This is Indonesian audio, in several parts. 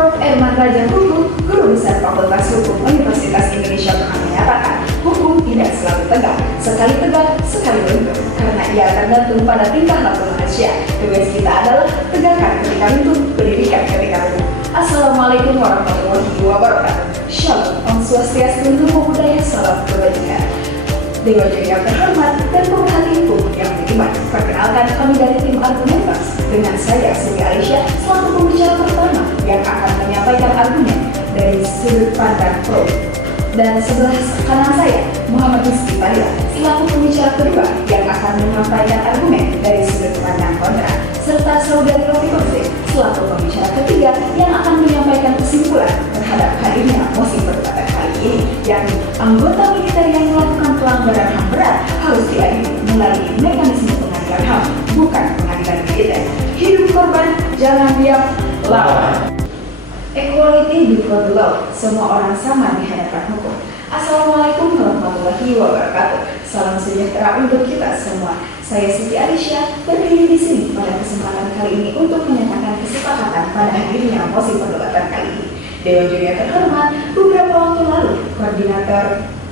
Prof. Erman Raja Hukum, Guru Besar Fakultas Hukum Universitas Indonesia pernah menyatakan, hukum tidak selalu tegak, sekali tegak, sekali luntur, karena ia tergantung pada tingkah laku manusia. Tugas kita adalah tegakkan ketika luntur, pendidikan ketika luntur. Assalamualaikum warahmatullahi wabarakatuh. Shalom, Om Swastiastu, Namo Buddhaya, salam kebajikan. Dewa yang terhormat dan pemerhati hukum yang beriman, perkenalkan kami dari tim Argumenters dengan saya Siti Alicia selaku pembicara pertama yang akan menyampaikan argumen dari sudut pandang pro. Dan sebelah kanan saya Muhammad Rizky Fadila selaku pembicara kedua yang akan menyampaikan argumen dari sudut pandang kontra, serta saudari Rofi Kosik selaku pembicara ketiga yang akan menyampaikan kesimpulan terhadap hadirnya mosi perdebatan kali ini, yakni anggota militer yang melakukan pelanggaran HAM berat harus diadili melalui mekanisme pengadilan HAM, bukan pengadilan militer. Hidup korban, jangan diam, lawan. Equality before the law, semua orang sama di hadapan hukum. Assalamualaikum warahmatullahi wabarakatuh. Salam sejahtera untuk kita semua. Saya Siti Alicia berdiri di sini pada kesempatan kali ini untuk menyatakan kesepakatan pada hadirnya mosi perdebatan kali ini. Dewan juri yang terhormat, beberapa waktu lalu Koordinator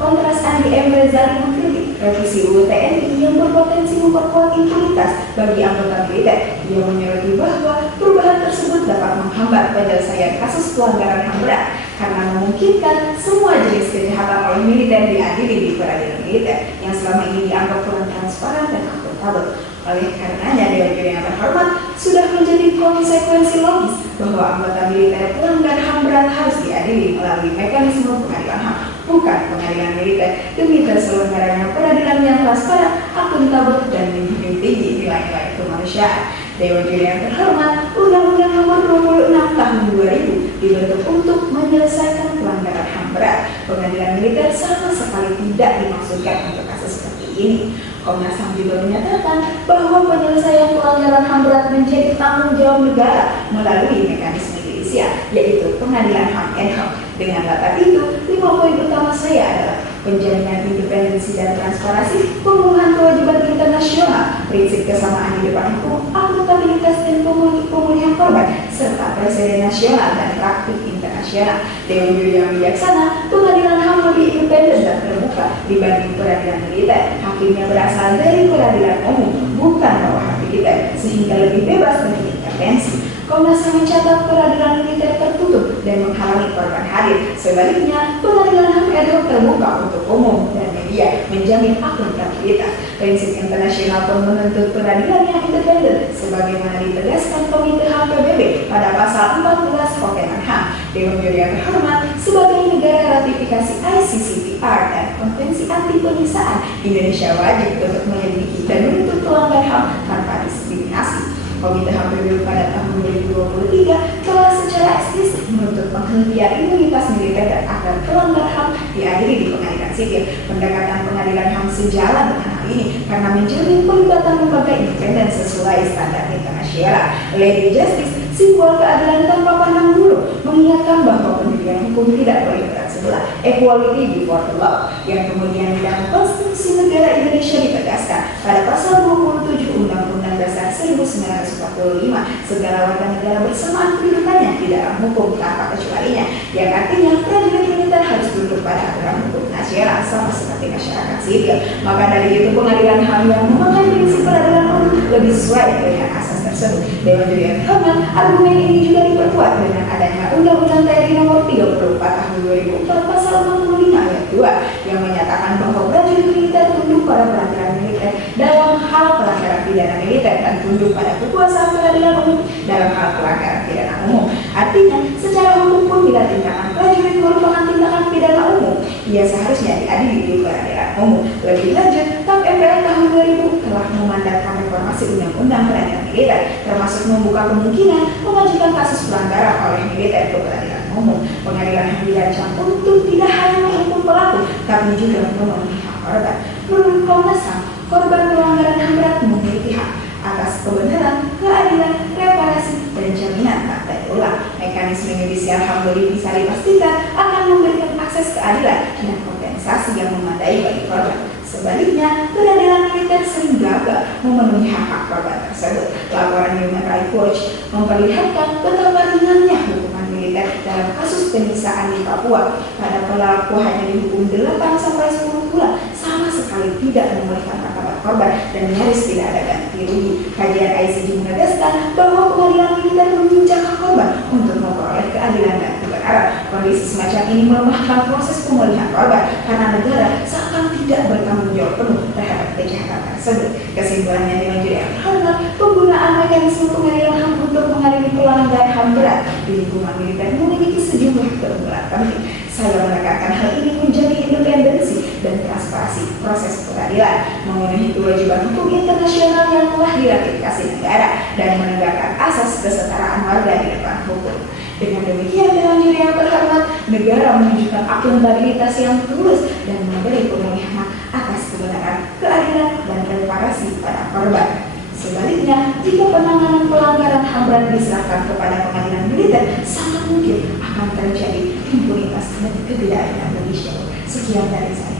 Kontras Andi M. Rezali mengkritik revisi UU TNI yang berpotensi memperkuat impunitas bagi anggota militer. Ia menyoroti bahwa perubahan tersebut dapat menghambat penyelesaian kasus pelanggaran HAM berat karena memungkinkan semua jenis kejahatan oleh militer diadili di peradilan militer yang selama ini dianggap kurang transparan dan akuntabel. Oleh karenanya, Dewan Juri yang terhormat sudah menjadi konsekuensi logis bahwa anggota militer pelanggar HAM berat harus diadili melalui mekanisme pengadilan HAM, bukan pengadilan militer, demi terselenggaranya peradilan yang transparan, akuntabel, dan menjunjung tinggi nilai-nilai kemanusiaan. Dewan Juri yang terhormat, Undang-Undang Nomor 26 Tahun 2000 dibentuk untuk menyelesaikan pelanggaran HAM berat. Pengadilan militer sama sekali tidak dimaksudkan untuk kasus seperti ini. Komnas HAM juga menyatakan bahwa penyelesaian pelanggaran HAM berat menjadi tanggung jawab negara melalui mekanisme judisial, yaitu pengadilan HAM ad hoc. Dengan latar itu, 5 poin utama saya adalah penjaminan independensi dan transparansi, pemenuhan kewajiban internasional, prinsip kesamaan di depan hukum, akuntabilitas dan pemulihan korban, serta presiden nasional dan praktik internasional. Dewan Juri yang bijaksana, pengadilan HAM lebih independen dan terbuka dibanding peradilan militer. Hakimnya berasal dari peradilan umum, bukan bawah militer, sehingga lebih bebas dari intervensi. Komnas HAM mencatat peradilan militer tertutup dan menghalangi korban hadir. Sebaliknya, pengadilan HAM ad hoc terbuka untuk umum dan media, menjamin akuntabilitas. Prinsip internasional pun menuntut peradilan yang independen, sebagaimana ditegaskan Komite HAM PBB pada pasal 14 Kokeman HAM. Dewan Juri yang terhormat, sebagai negara ratifikasi ICCPR dan Konvensi Anti Penyiksaan, Indonesia wajib untuk menyelidiki dan menuntut pelanggar HAM tanpa diskriminasi. Komite HAM PBB pada tahun 2023 telah secara eksplisit menuntut penghentian imunitas militer dan agar pelanggar HAM diadili di pengadilan sipil. Pendekatan pengadilan HAM sejalan dengan hal ini karena menjamin pelibatan lembaga independen sesuai standar internasional. Lady Justice, simbol keadilan tanpa pandang bulu, mengingatkan bahwa pendidikan hukum tidak boleh berat sebelah. Equality before the law, yang kemudian di dalam Konstitusi Negara Indonesia ditegaskan pada pasal 27 Undang-Undang Dasar 1945, segala warga negara bersamaan kedudukannya di dalam hukum tanpa kecualinya, yang artinya prajurit militer harus tunduk pada aturan hukum nasional sama seperti masyarakat sipil. Maka dari itu, pengadilan HAM yang memakai prinsip peradilan umum lebih sesuai dengan asas tersebut. Dewan Juri yang terhormat, argumen ini juga diperkuat dengan adanya Undang-Undang TNI Nomor 34 Tahun 2004 Pasal 65 Ayat 2 yang menyatakan bahwa prajurit militer tunduk pada peraturan militer dalam hal pelanggaran pidana militer dan tunduk pada kekuasaan peradilan umum dalam hal pelanggaran pidana umum. Artinya, secara hukum pun bila tindakan prajurit merupakan tindakan pidana umum, ia seharusnya diadili di peradilan umum. Lebih lanjut, TAP MPR tahun 2000 telah memandatkan reformasi Undang-Undang Peradilan Militer, termasuk membuka kemungkinan mengajukan kasus pelanggaran oleh militer ke peradilan umum. Pengadilan HAM dirancang untuk tidak hanya menghukum pelaku, tapi juga memenuhi hak korban. Menurut Komnas HAM, korban pelanggaran HAM berat memiliki hak atas kebenaran, keadilan, reparasi, dan jaminan tak terulang. Mekanisme judisial HAM lebih bisa dipastikan akan memberikan akses keadilan dan kompensasi yang memadai bagi korban. Sebaliknya, peradilan militer sering gagal memenuhi hak-hak korban tersebut. Laporan Human Rights Watch memperlihatkan betapa ringannya hukuman militer militer dalam kasus penyiksaan di Papua. Pada pelaku hanya dihukum 8-10 bulan, sama sekali tidak memulihkan martabat korban dan nyaris tidak ada ganti rugi. Kajian ICG menegaskan bahwa pengadilan militer menginjak hak korban untuk memperoleh keadilan dan kebenaran. Kondisi semacam ini melemahkan proses pemulihan korban karena negara seakan tidak bertanggung jawab penuh terhadap kejahatan tersebut. Kesimpulannya dengan juri yang terhormat, penggunaan mekanisme pengadilan HAM untuk mengadili pelanggaran HAM berat di lingkungan militer memiliki sejumlah keunggulan penting. Saya menekankan hal ini menjadi independensi dan transparansi proses pengadilan, memenuhi kewajiban hukum internasional yang telah diratifikasi negara, dan menegakkan asas kesetaraan warga di depan hukum. Dengan demikian, dengan juri yang terhormat, negara menunjukkan akuntabilitas yang tulus dan memberi pemulihan hak atas kebenaran, keadilan, dan reparasi pada korban. Sebaliknya, jika penanganan pelanggaran HAM berat diserahkan kepada pengadilan militer, sangat mungkin akan terjadi impunitas dan ketidakadilan bagi siapa. Sekian dari saya.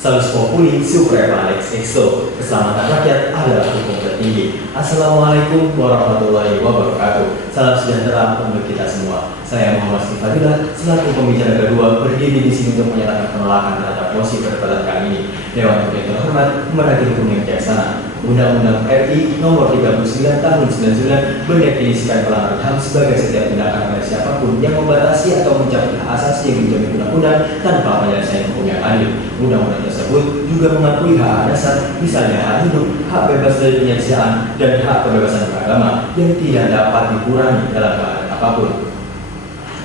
Salus Populi Suprema Lex Exo. Keselamatan rakyat adalah hukum tertinggi. Assalamualaikum warahmatullahi wabarakatuh. Salam sejahtera untuk kita semua. Saya Muhammad Sifadillah, selaku pembicara kedua, berdiri di sini untuk menyatakan penolakan terhadap mosi perdebatan kali ini. Dewan yang terhormat, pemerhati hukum yang bijaksana. Undang-Undang RI Nomor 39 Tahun 99 mendefinisikan pelanggaran HAM sebagai setiap tindakan oleh siapapun yang membatasi atau mencabut hak asasi yang dijamin undang-undang tanpa penyelesaian hukum yang adil. Undang-undang tersebut juga mengakui hak dasar, misalnya hak hidup, hak bebas dari penyiksaan, dan hak kebebasan beragama yang tidak dapat dikurangi dalam keadaan apapun.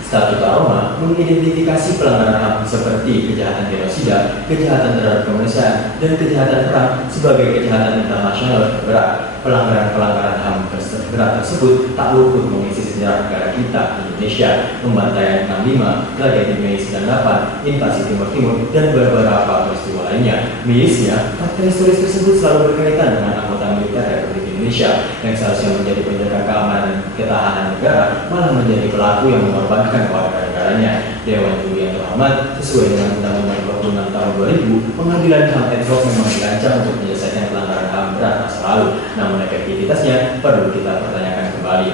Statuta Roma mengidentifikasi pelanggaran HAM seperti kejahatan genosida, kejahatan terhadap kemanusiaan, dan kejahatan perang sebagai kejahatan internasional berat. Pelanggaran-pelanggaran HAM berat tersebut tak luput mengisi sejarah negara kita, Indonesia, pembantaian 65, tragedi Mei 98, invasi Timur Timur, dan beberapa peristiwa lainnya. Mirisnya, fakta historis tersebut selalu berkaitan dengan anggota militer Republik Indonesia yang seharusnya menjadi penjaga keamanan dan ketahanan negara, malah menjadi pelaku yang mengorbankan warga negaranya. Dewan Juri yang terhormat, sesuai dengan Undang-Undang 26 Tahun 2000, pengadilan HAM ad hoc memang dirancang untuk menyelesaikan pelanggaran HAM berat masa lalu, namun efektivitasnya perlu kita pertanyakan kembali.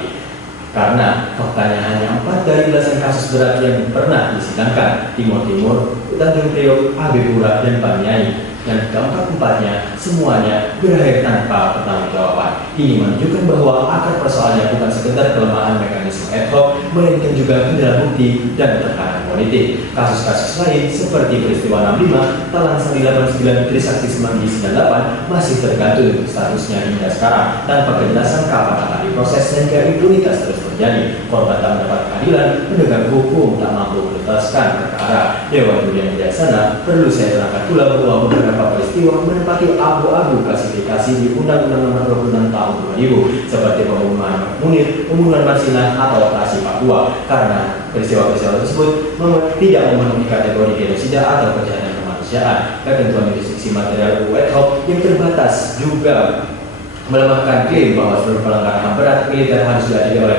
Karena faktanya hanya 4 dari belasan kasus berat yang pernah disidangkan, Timur Timur, Tanjung Priok, AB Pura, dan Paniai, dan keempat-empatnya semuanya berakhir tanpa pertanggungjawaban. Ini menunjukkan bahwa akar persoalannya bukan sekedar kelemahan mekanisme ad hoc, melainkan juga kendala bukti dan tekanan politik. Kasus-kasus lain seperti peristiwa 65, Talang Sari 89, Trisakti Semanggi 98 masih tergantung statusnya hingga sekarang tanpa kejelasan kapan akan diproses sehingga impunitas terus terjadi. Korban tak mendapat keadilan, penegak hukum tak mampu menuntaskan perkara. Dewan Juri yang bijaksana, perlu saya terangkan pula bahwa beberapa peristiwa menempati abu-abu klasifikasi di Undang-Undang Nomor 26 Tahun 2000 seperti pembunuhan Munir, pembunuhan Masinah, atau operasi Papua, karena peristiwa-peristiwa tersebut tidak memenuhi kategori genosida atau kejahatan kemanusiaan. Ketentuan jurisdiksi material ad hoc yang terbatas juga melemahkan klaim bahwa seluruh pelanggaran HAM berat militer harus diadili oleh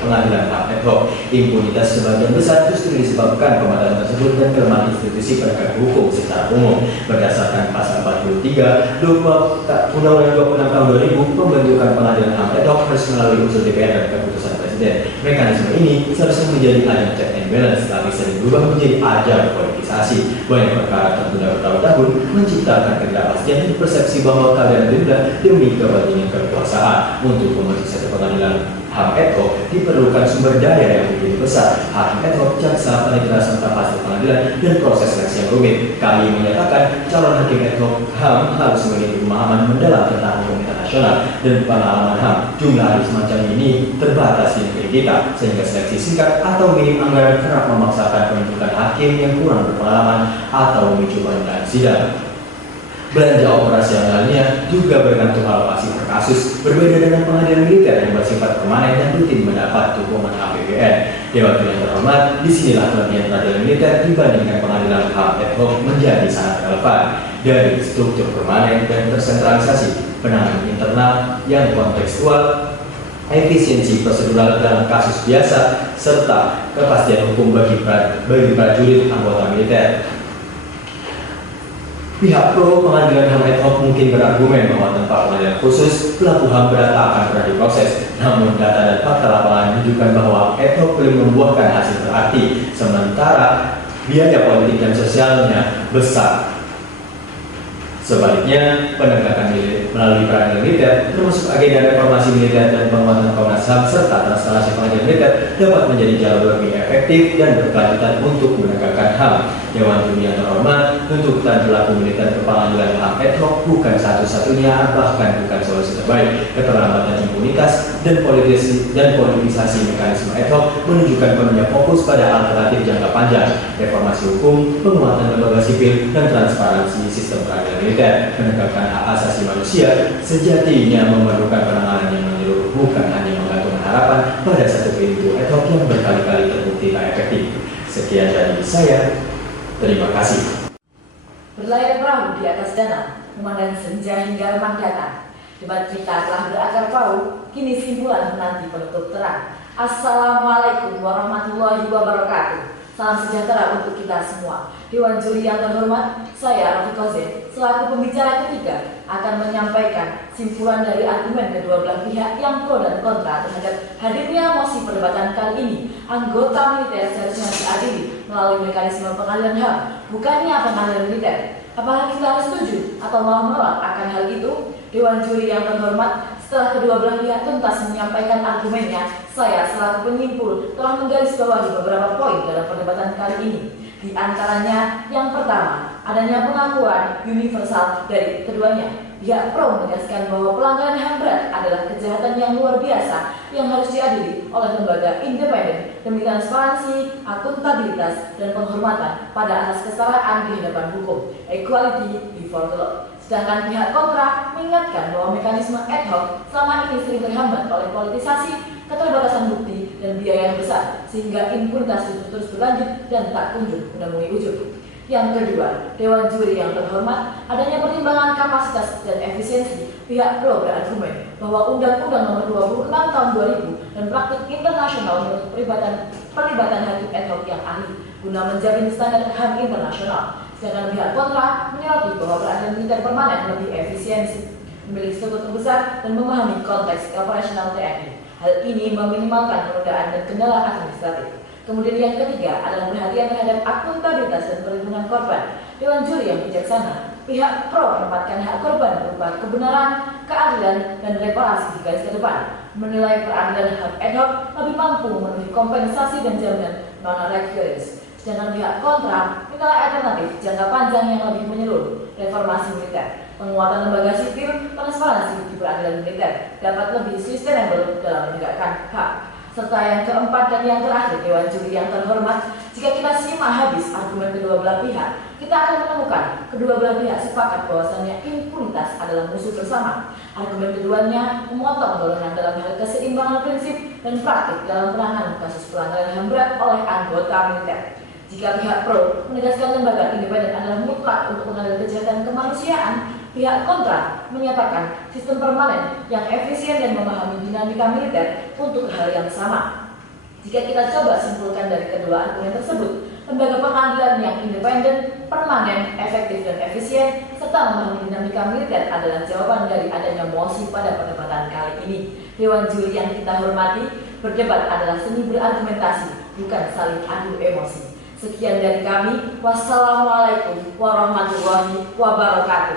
pengadilan HAM ad hoc. Impunitas sebagian besar justru disebabkan pembatasan tersebut dan kelemahan institusi penegak hukum secara umum. Berdasarkan pasal 43 Undang-Undang 26 Tahun 2000, pembentukan pengadilan HAM ad hoc harus melalui usul DPR dan keputusan Presiden. Mekanisme ini seharusnya menjadi ajang check and balance, tapi sering berubah menjadi ajang politisasi. Banyak perkara tertunda bertahun-tahun menciptakan ketidakpastian dan persepsi bahwa keadaan ditunda demi kepentingan kekuasaan. Untuk membentuk satu pengadilan HAM ad hoc diperlukan sumber daya yang begitu besar. Hakim ad hoc, jaksa, panitera, serta hasil pengadilan dan proses seleksi yang rumit. Kami menyatakan calon hakim ad hoc HAM harus memiliki pemahaman mendalam tentang hukum internasional dan pengalaman HAM. Jumlah ahli semacam ini terbatas di negeri kita, sehingga seleksi singkat atau minim anggaran kerap memaksakan penunjukan hakim yang kurang berpengalaman atau memicu penundaan sidang. Belanja operasional lainnya juga bergantung alokasi per kasus, berbeda dengan pengadilan militer yang bersifat permanen dan rutin mendapat dukungan APBN. Dewan yang terhormat, disinilah kelebihan peradilan militer dibandingkan pengadilan HAM ad hoc menjadi sangat relevan. Dari struktur permanen dan tersentralisasi, penanganan internal yang kontekstual, efisiensi prosedural dalam kasus biasa, serta kepastian hukum bagi prajurit anggota militer. Pihak pro pengadilan HAM ad hoc mungkin berargumen bahwa tanpa pengadilan khusus, pelaku HAM berat tak akan pernah diproses. Namun data dan fakta lapangan menunjukkan bahwa ad hoc belum membuahkan hasil berarti, sementara biaya politik dan sosialnya besar. Sebaliknya, penegakan melalui peradilan militer, termasuk agenda reformasi militer dan penguatan Komnas HAM serta transparansi pengadilan militer dapat menjadi jalur lebih efektif dan berkelanjutan untuk menegakkan HAM. Dewan Juri yang terhormat, tuntutan pelaku militer ke pengadilan HAM ad hoc bukan satu-satunya, bahkan bukan solusi terbaik. Keterlambatan impunitas dan politisasi mekanisme ad hoc menunjukkan penuhnya fokus pada alternatif jangka panjang, reformasi hukum, penguatan lembaga sipil, dan transparansi sistem peradilan militer. Menegakkan hak asasi manusia sejatinya memerlukan penanganan yang menyeluruh, bukan hanya menggantungkan harapan pada satu pintu ad hoc yang berkali-kali terbukti tak efektif. Sekian dari saya. Terima kasih. Berlayar perahu di atas danau, memandang senja hingga remang datang. Debat kita telah berakar paut, kini simpulan menanti penutup terang. Assalamualaikum warahmatullahi wabarakatuh. Salam sejahtera untuk kita semua. Dewan Juri yang terhormat, saya Rafi Kozin, selaku pembicara ketiga, akan menyampaikan simpulan dari argumen kedua belah pihak yang pro dan kontra terhadap hadirnya mosi perdebatan kali ini. Anggota militer seharusnya diadili melalui mekanisme pengadilan HAM, bukannya pengadilan militer. Apakah kita harus setuju atau malah menolak akan hal itu? Dewan Juri yang terhormat, setelah kedua belah pihak tuntas menyampaikan argumennya, saya selaku penyimpul telah menggarisbawahi beberapa poin dalam perdebatan kali ini. Di antaranya, yang pertama, adanya pengakuan universal dari keduanya. Pihak pro menegaskan bahwa pelanggaran HAM berat adalah kejahatan yang luar biasa yang harus diadili oleh lembaga independen demi transparansi, akuntabilitas, dan penghormatan pada asas kesetaraan di hadapan hukum, equality before the law. Sedangkan pihak kontra mengingatkan bahwa mekanisme ad hoc selama ini sering terhambat oleh politisasi, keterbatasan bukti, dan biaya yang besar, sehingga impunitas terus berlanjut dan tak kunjung menemui ujung. Yang kedua, Dewan Juri yang terhormat, adanya pertimbangan kapasitas dan efisiensi. Pihak pro berargumen bahwa Undang-Undang Nomor 26 Tahun 2000 dan praktik internasional menuntut perlibatan hakim ad hoc yang ahli guna menjamin standar HAM internasional. Sedangkan pihak kontra menyoroti bahwa peradilan militer permanen lebih efisiensi, memiliki struktur besar, dan memahami konteks operasional TNI. Hal ini meminimalkan penundaan dan kendala administratif. Kemudian yang ketiga adalah perhatian terhadap akuntabilitas dan perlindungan korban. Dewan Juri yang bijaksana, pihak pro menempatkan hak korban berupa kebenaran, keadilan, dan reparasi di garis terdepan. Menilai peradilan HAM ad hoc lebih mampu memenuhi kompensasi dan jaminan non-recurrence. Sedangkan pihak kontra menilai alternatif jangka panjang yang lebih menyeluruh, reformasi militer, penguatan lembaga sipil, transparansi di peradilan militer dapat lebih sustainable dalam menegakkan HAM. Serta yang keempat dan yang terakhir, Dewan Juri yang terhormat, jika kita simak habis argumen kedua belah pihak, kita akan menemukan kedua belah pihak sepakat bahwasannya impunitas adalah musuh bersama. Argumen keduanya memotong dorongan dalam hal keseimbangan prinsip dan praktik dalam penanganan kasus pelanggaran HAM berat oleh anggota militer. Jika pihak pro menegaskan lembaga independen adalah mutlak untuk mengadili kejahatan kemanusiaan, pihak kontra menyatakan sistem permanen yang efisien dan memahami dinamika militer untuk hal yang sama. Jika kita coba simpulkan dari kedua argumen tersebut, lembaga pengadilan yang independen, permanen, efektif, dan efisien, serta memahami dinamika militer adalah jawaban dari adanya mosi pada perdebatan kali ini. Dewan Juri yang kita hormati, berdebat adalah seni berargumentasi, bukan saling adu emosi. Sekian dari kami. Wassalamualaikum warahmatullahi wabarakatuh.